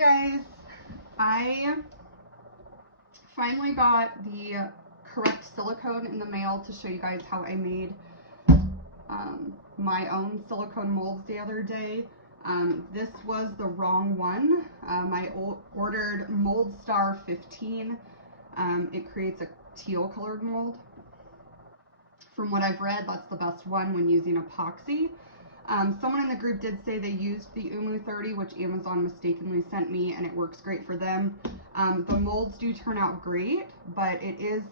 guys, I finally got the correct silicone in the mail to show you guys how I made my own silicone molds the other day. This was the wrong one. I ordered Mold Star 15. It creates a teal colored mold. From what I've read, that's the best one when using epoxy. Someone in the group did say they used the Umu 30, which Amazon mistakenly sent me, and it works great for them. The molds do turn out great, but it is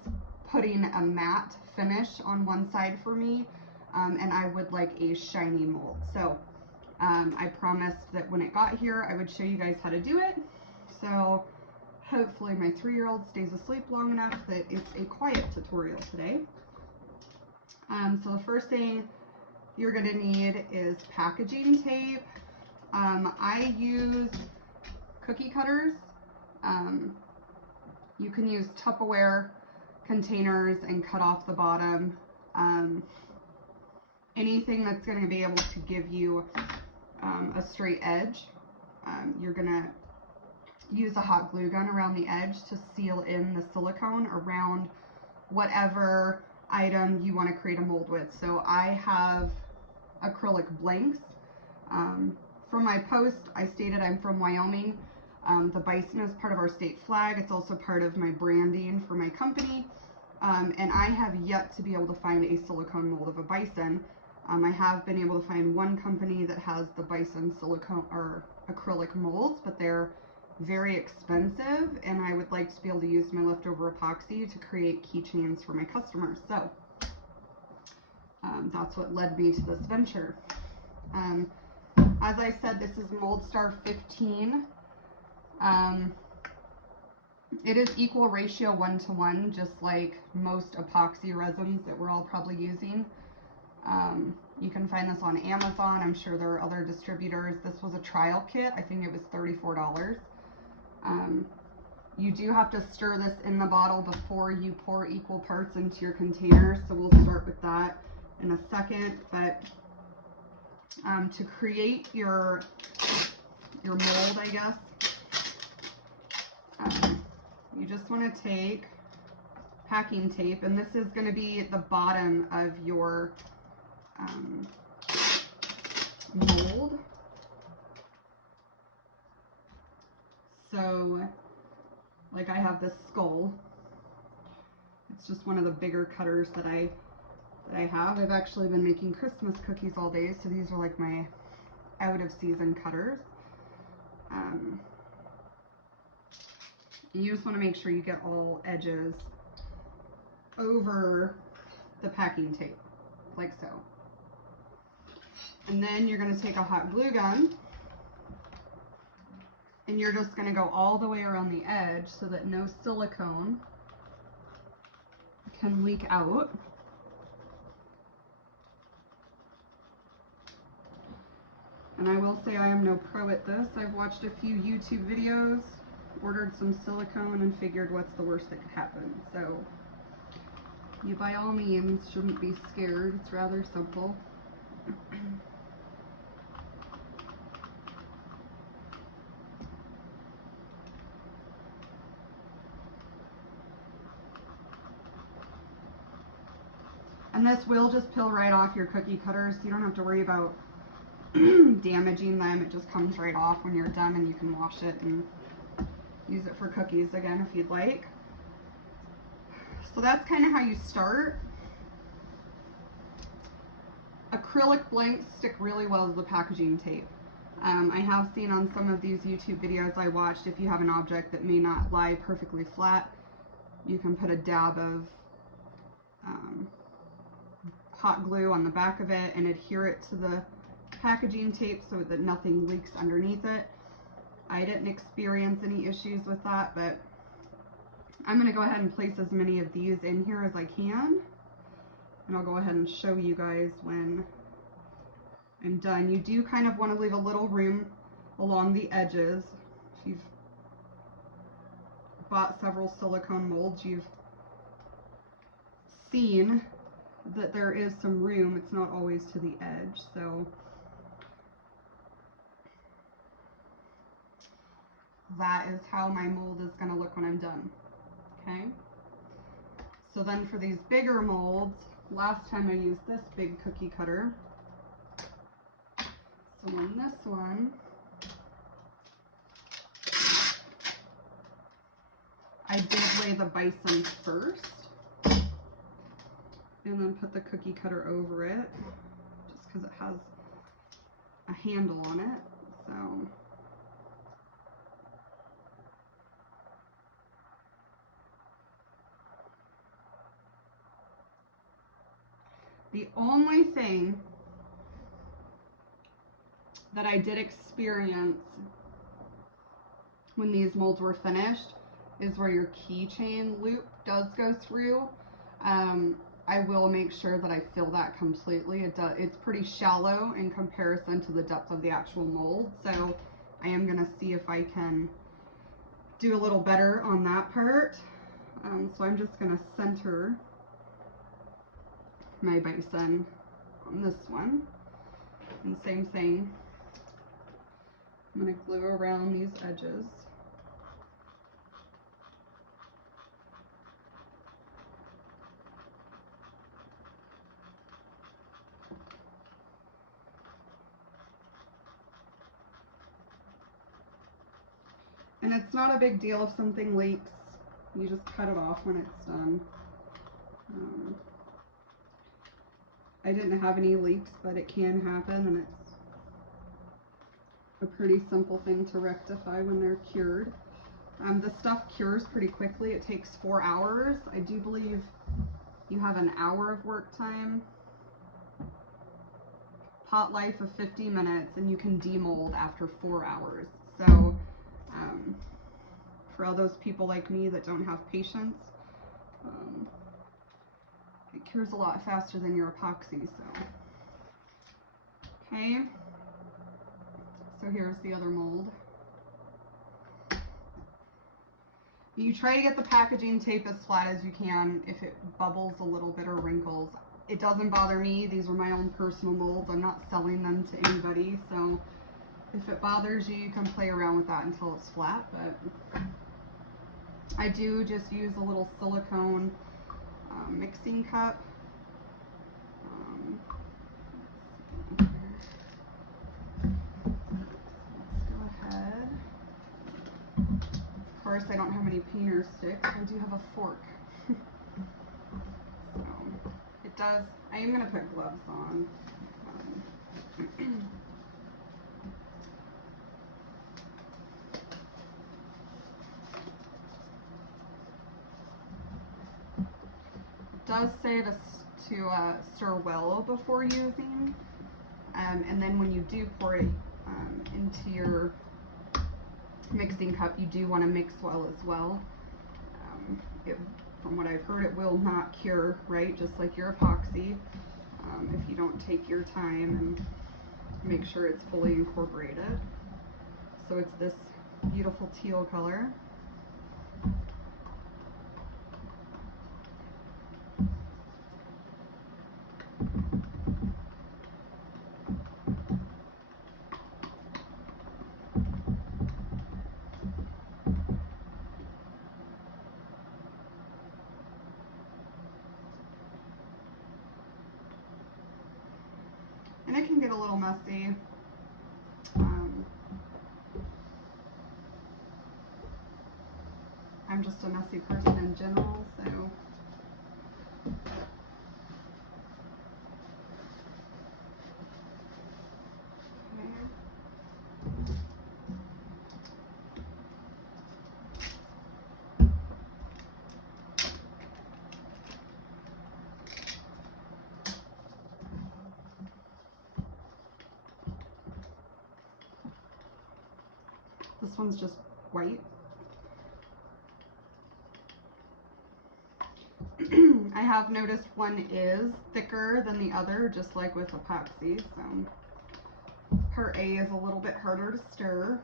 putting a matte finish on one side for me, and I would like a shiny mold. So I promised that when it got here, I would show you guys how to do it. So hopefully my 3-year-old stays asleep long enough that it's a quiet tutorial today. So the first thing you're going to need is packaging tape. I use cookie cutters. You can use Tupperware containers and cut off the bottom. Anything that's going to be able to give you a straight edge. You're going to use a hot glue gun around the edge to seal in the silicone around whatever item you want to create a mold with. So I have acrylic blanks. From my post, I stated I'm from Wyoming. The bison is part of our state flag. It's also part of my branding for my company. And I have yet to be able to find a silicone mold of a bison. I have been able to find one company that has the bison silicone or acrylic molds, but they're very expensive, and I would like to be able to use my leftover epoxy to create keychains for my customers. So that's what led me to this venture. As I said, this is Mold Star 15. It is equal ratio 1-to-1, just like most epoxy resins that we're all probably using. You can find this on Amazon. I'm sure there are other distributors. This was a trial kit. I think it was $34. You do have to stir this in the bottle before you pour equal parts into your container, so we'll start with that in a second. But to create your mold, I guess, you just want to take packing tape, and this is going to be at the bottom of your mold. So, like I have this skull. It's just one of the bigger cutters that I have. I've actually been making Christmas cookies all day, so these are like my out of season cutters. You just want to make sure you get all edges over the packing tape, like so. And then you're going to take a hot glue gun, and you're just going to go all the way around the edge so that no silicone can leak out. And I will say I am no pro at this. I've watched a few YouTube videos, ordered some silicone, and figured what's the worst that could happen. So you by all means shouldn't be scared. It's rather simple. And this will just peel right off your cookie cutters. You don't have to worry about damaging them. It just comes right off when you're done, and you can wash it and use it for cookies again if you'd like. So that's kind of how you start. Acrylic blanks stick really well to the packaging tape. I have seen on some of these YouTube videos I watched, if you have an object that may not lie perfectly flat, you can put a dab of hot glue on the back of it and adhere it to the packaging tape so that nothing leaks underneath it. I didn't experience any issues with that, but I'm going to go ahead and place as many of these in here as I can, and I'll go ahead and show you guys when I'm done. You do kind of want to leave a little room along the edges. If you've bought several silicone molds, you've seen that there is some room. It's not always to the edge. So that is how my mold is going to look when I'm done. Okay. So then for these bigger molds, last time I used this big cookie cutter. So on this one, I did lay the bison first and then put the cookie cutter over it just because it has a handle on it. So the only thing that I did experience when these molds were finished is where your keychain loop does go through. I will make sure that I fill that completely. It's pretty shallow in comparison to the depth of the actual mold, so I am going to see if I can do a little better on that part. So I'm just going to center my bison on this one, and same thing, I'm going to glue around these edges. And it's not a big deal if something leaks. You just cut it off when it's done. I didn't have any leaks, but it can happen, and it's a pretty simple thing to rectify when they're cured. The stuff cures pretty quickly. It takes 4 hours. I do believe you have an hour of work time. Pot life of 50 minutes, and you can demold after 4 hours. So for all those people like me that don't have patience, it cures a lot faster than your epoxy. So okay, so here's the other mold. You try to get the packaging tape as flat as you can. If it bubbles a little bit or wrinkles, it doesn't bother me. These are my own personal molds. I'm not selling them to anybody, so if it bothers you, you can play around with that until it's flat. But I do just use a little silicone mixing cup. Let's go ahead. Of course, I don't have any painter sticks. I do have a fork. So it does. I am going to put gloves on. It does say to stir well before using, and then when you do pour it into your mixing cup, you do want to mix well as well. From what I've heard, it will not cure, right? Just like your epoxy, if you don't take your time and make sure it's fully incorporated. So it's this beautiful teal color. And it can get a little messy. I'm just a messy person in general, so. This one's just white. I have noticed one is thicker than the other, just like with epoxy. So part A is a little bit harder to stir.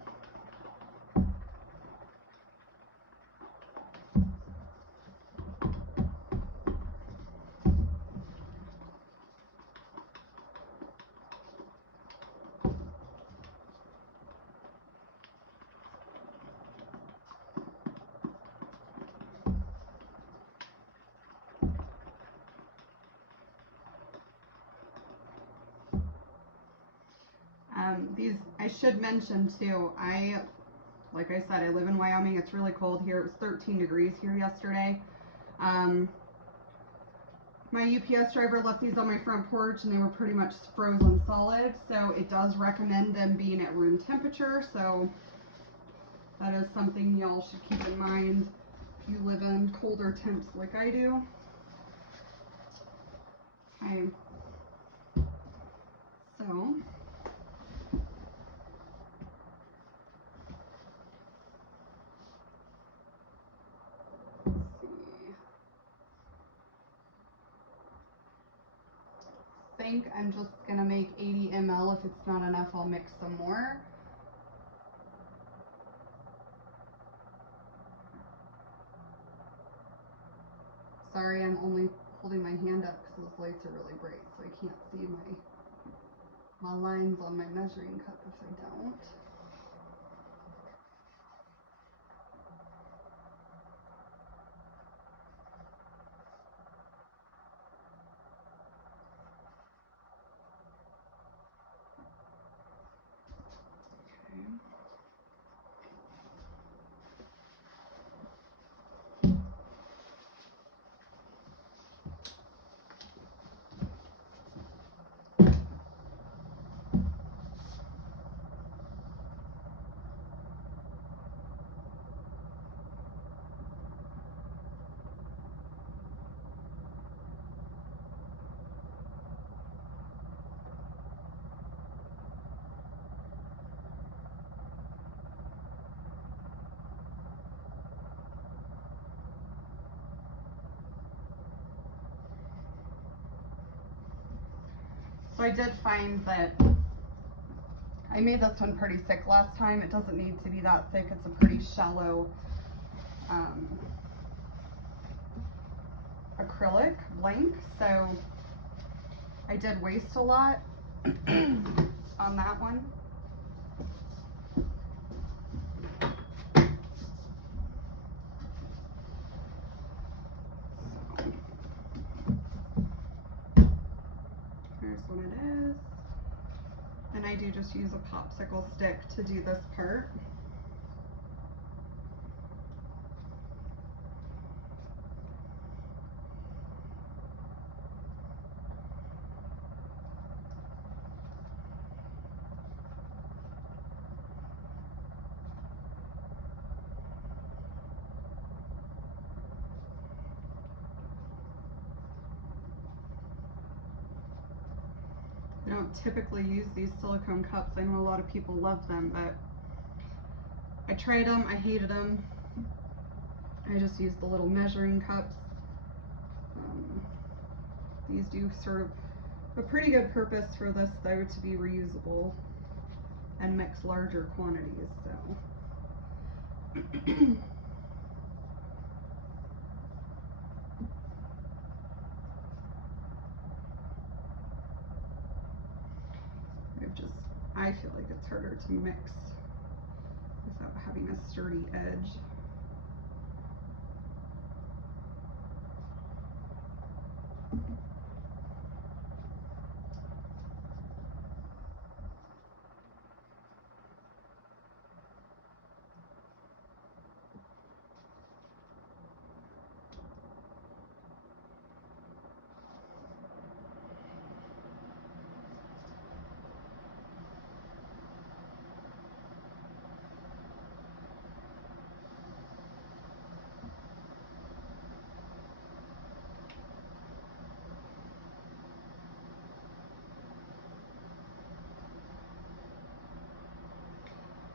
These, I should mention too, like I said, I live in Wyoming. It's really cold here. It was 13 degrees here yesterday. My UPS driver left these on my front porch and they were pretty much frozen solid. So it does recommend them being at room temperature. So that is something y'all should keep in mind if you live in colder temps like I do. Okay. So I think I'm just gonna make 80 ml. If it's not enough, I'll mix some more. Sorry, I'm only holding my hand up because those lights are really bright, so I can't see my lines on my measuring cup if I don't. So I did find that I made this one pretty thick last time. It doesn't need to be that thick. It's a pretty shallow acrylic blank. So I did waste a lot on that one. Here's what it is. And I do just use a popsicle stick to do this part. I don't typically use these silicone cups. I know a lot of people love them, but I tried them, I hated them. I just use the little measuring cups. These do serve a pretty good purpose for this though, to be reusable and mix larger quantities, so. I feel like it's harder to mix without having a sturdy edge.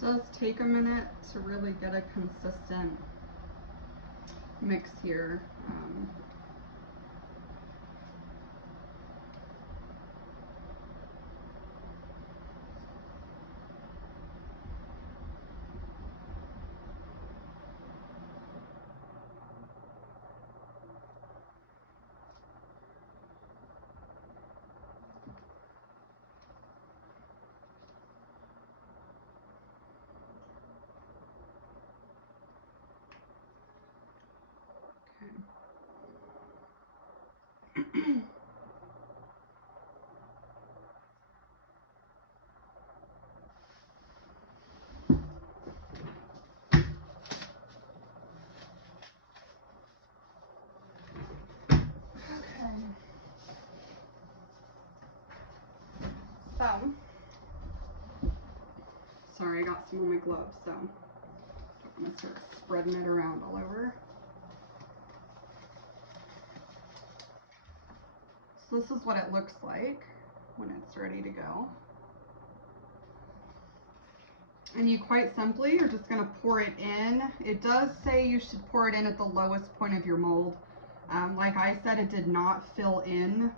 It does take a minute to really get a consistent mix here. Okay. sorry, I got some on my gloves, so I'm gonna start spreading it around all over. So this is what it looks like when it's ready to go. And you quite simply are just going to pour it in. It does say you should pour it in at the lowest point of your mold. Like I said, it did not fill in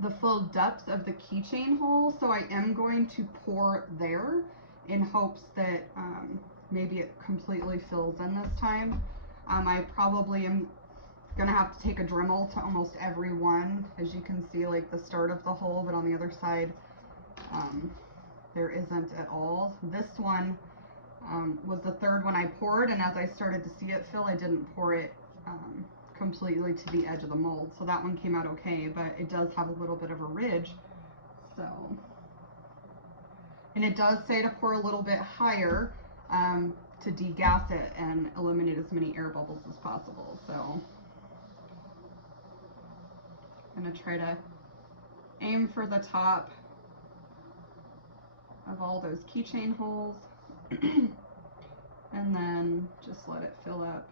the full depth of the keychain hole, so I am going to pour there in hopes that maybe it completely fills in this time. I probably am gonna have to take a Dremel to almost every one, as you can see, like the start of the hole, but on the other side there isn't at all. This one was the third one I poured, and as I started to see it fill, I didn't pour it completely to the edge of the mold, so that one came out okay, but it does have a little bit of a ridge. So, and it does say to pour a little bit higher to degas it and eliminate as many air bubbles as possible. So I'm gonna try to aim for the top of all those keychain holes and then just let it fill up.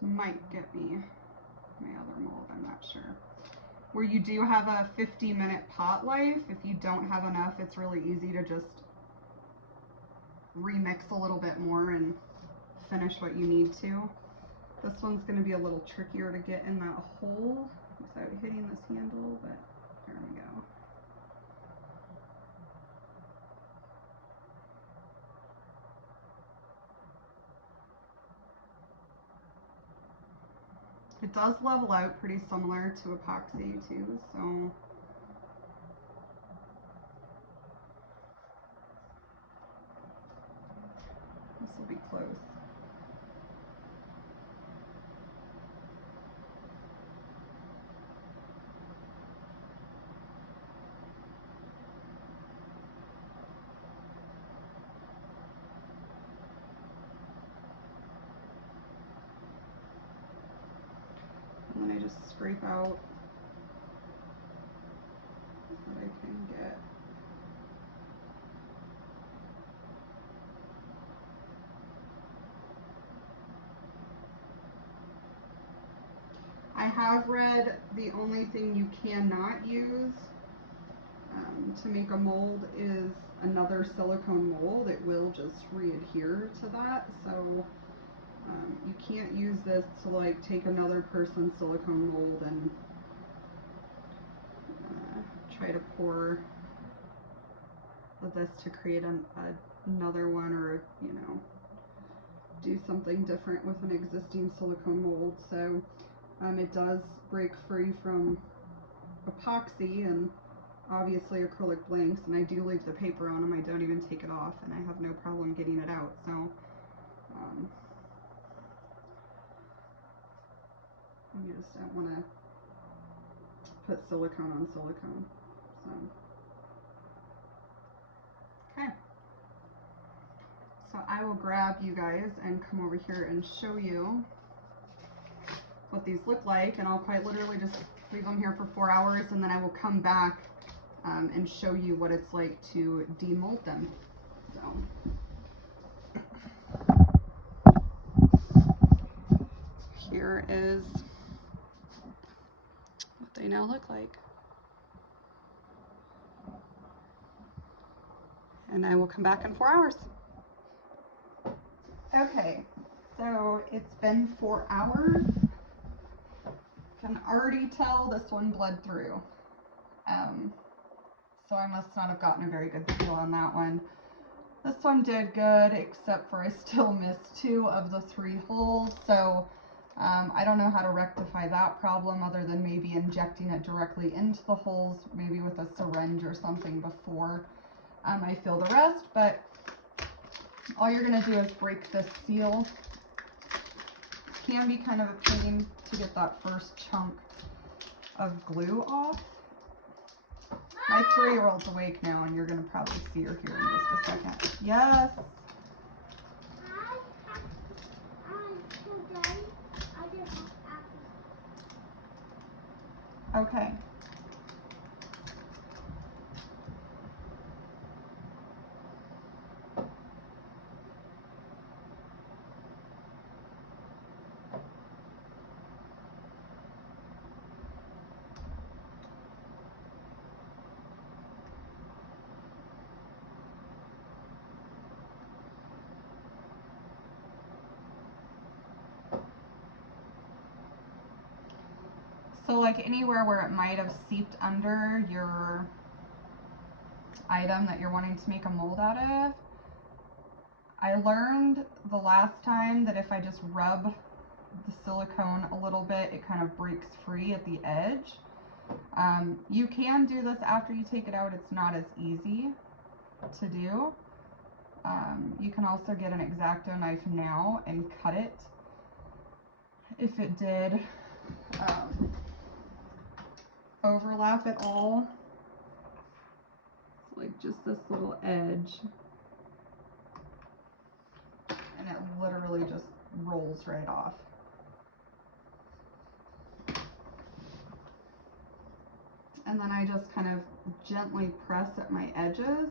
This might get me my other mold, I'm not sure. Where you do have a 50-minute pot life, if you don't have enough, it's really easy to just remix a little bit more and finish what you need to. This one's going to be a little trickier to get in that hole without hitting this handle, but there we go. It does level out pretty similar to epoxy too, so this will be close. And then I just scrape out what I can get. I have read the only thing you cannot use to make a mold is another silicone mold. It will just re-adhere to that, so you can't use this to like take another person's silicone mold and try to pour this to create another one, or you know, do something different with an existing silicone mold. So it does break free from epoxy and obviously acrylic blanks, and I do leave the paper on them. I don't even take it off, and I have no problem getting it out. So you just don't want to put silicone on silicone. So okay, so I will grab you guys and come over here and show you what these look like, and I'll quite literally just leave them here for 4 hours, and then I will come back and show you what it's like to demold them. So here is what they now look like, and I will come back in 4 hours. Okay, so it's been 4 hours. Can already tell this one bled through. So I must not have gotten a very good feel on that one. This one did good, except for I still missed 2 of the 3 holes. So I don't know how to rectify that problem other than maybe injecting it directly into the holes, maybe with a syringe or something before I fill the rest. But all you're gonna do is break this seal. Can be kind of a pain to get that first chunk of glue off. My 3-year-old's awake now, and you're going to probably see her here in just a second. Yes. Today, I just have apples. Okay. So like anywhere where it might have seeped under your item that you're wanting to make a mold out of, I learned the last time that if I just rub the silicone a little bit, it kind of breaks free at the edge. You can do this after you take it out. It's not as easy to do. You can also get an X-Acto knife now and cut it if it did overlap at all. It's like just this little edge, and it literally just rolls right off. And then I just kind of gently press at my edges,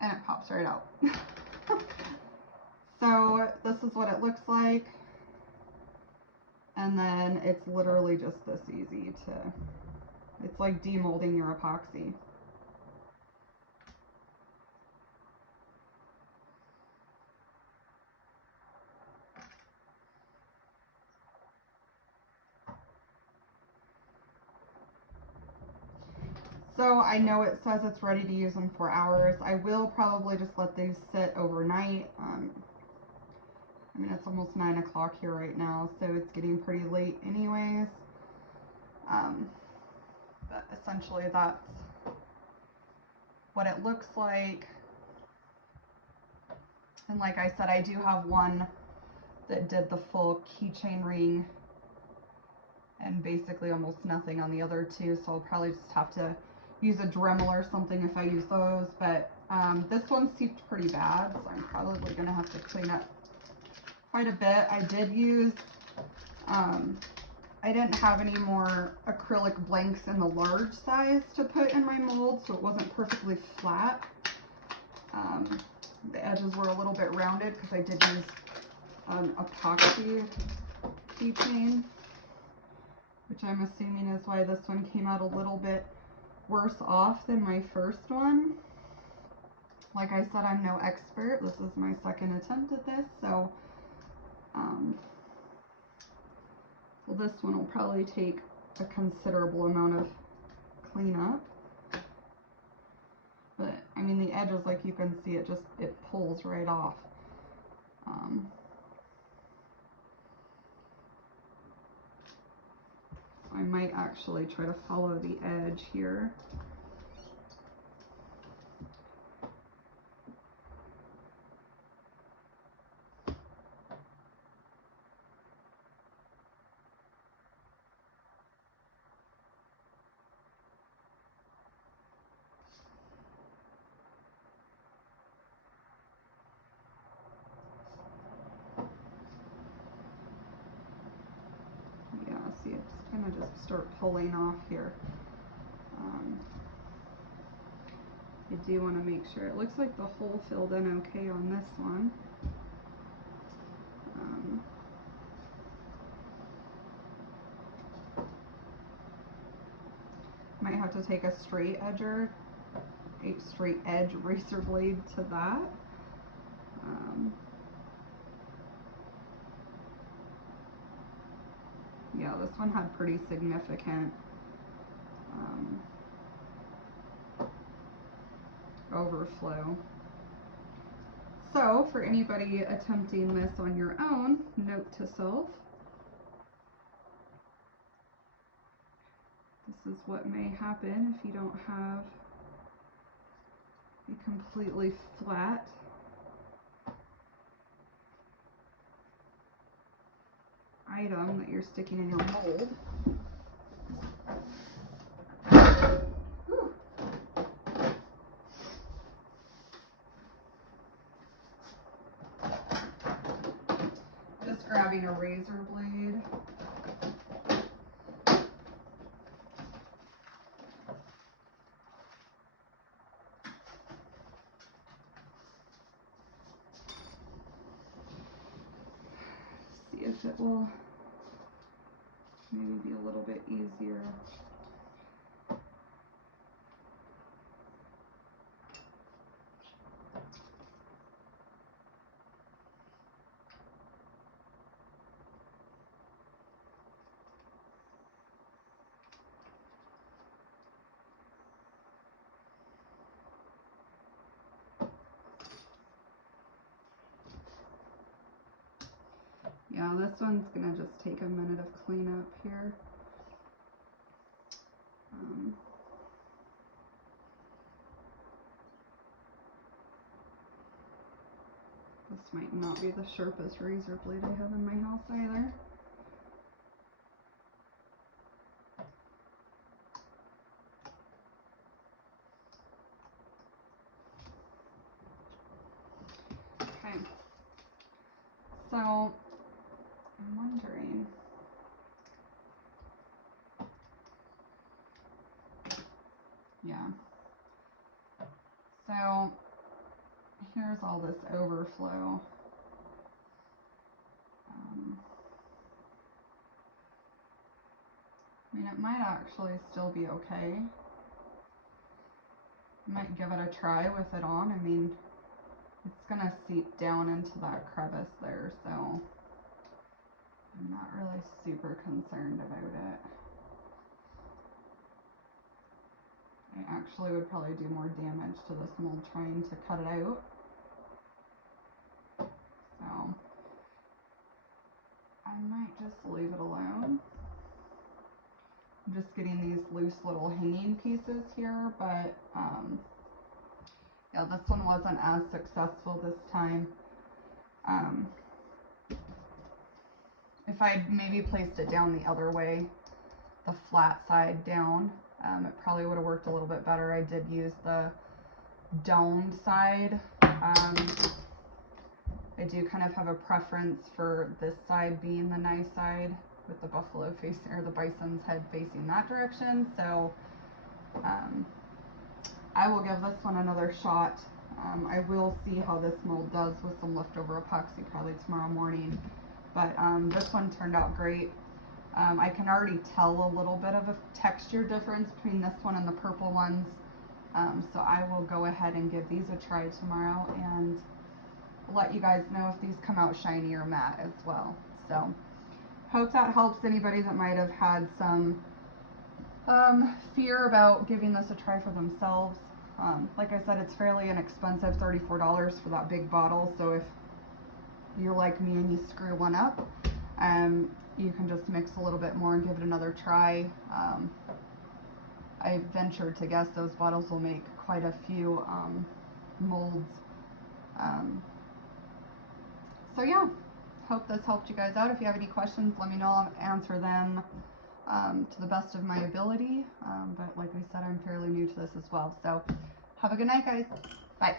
and it pops right out. So this is what it looks like. And then it's literally just this easy to, it's like demolding your epoxy. So I know it says it's ready to use in 4 hours. I will probably just let these sit overnight. I mean, it's almost 9 o'clock here right now, so it's getting pretty late anyways. But essentially that's what it looks like. And like I said, I do have one that did the full keychain ring and basically almost nothing on the other two, so I'll probably just have to use a Dremel or something if I use those. But this one seeped pretty bad, so I'm probably going to have to clean up quite a bit. I did use, I didn't have any more acrylic blanks in the large size to put in my mold, so it wasn't perfectly flat. The edges were a little bit rounded because I did use an epoxy keychain, which I'm assuming is why this one came out a little bit worse off than my first one. Like I said, I'm no expert. This is my second attempt at this, so well, this one will probably take a considerable amount of cleanup. But I mean, the edges, like you can see, it pulls right off. So I might actually try to follow the edge here. Yeah, see, it's gonna just start pulling off here. I do want to make sure. It looks like the hole filled in okay on this one. Might have to take a straight edge razor blade to that. Yeah, this one had pretty significant overflow. So for anybody attempting this on your own, note to self, this is what may happen if you don't have a completely flat item that you're sticking in your mold. grabbing a razor blade. See if it will maybe be a little bit easier. Yeah, this one's gonna just take a minute of cleanup here. This might not be the sharpest razor blade I have in my house either. Okay, so I'm wondering, yeah, so here's all this overflow. I mean, it might actually still be okay. Might give it a try with it on. I mean, it's gonna seep down into that crevice there, so I'm not really super concerned about it. I actually would probably do more damage to this mold trying to cut it out. So I might just leave it alone. I'm just getting these loose little hanging pieces here, but yeah, this one wasn't as successful this time. If I'd maybe placed it down the other way, the flat side down, it probably would have worked a little bit better. I did use the domed side. I do kind of have a preference for this side being the nice side, with the buffalo face or the bison's head facing that direction. So I will give this one another shot. I will see how this mold does with some leftover epoxy probably tomorrow morning. But this one turned out great. I can already tell a little bit of a texture difference between this one and the purple ones. So I will go ahead and give these a try tomorrow and let you guys know if these come out shiny or matte as well. So hope that helps anybody that might have had some fear about giving this a try for themselves. Like I said, it's fairly inexpensive, $34 for that big bottle. So if you're like me and you screw one up, you can just mix a little bit more and give it another try. I venture to guess those bottles will make quite a few molds. So yeah, hope this helped you guys out. If you have any questions, let me know. I'll answer them to the best of my ability. But like I said, I'm fairly new to this as well. So have a good night, guys. Bye.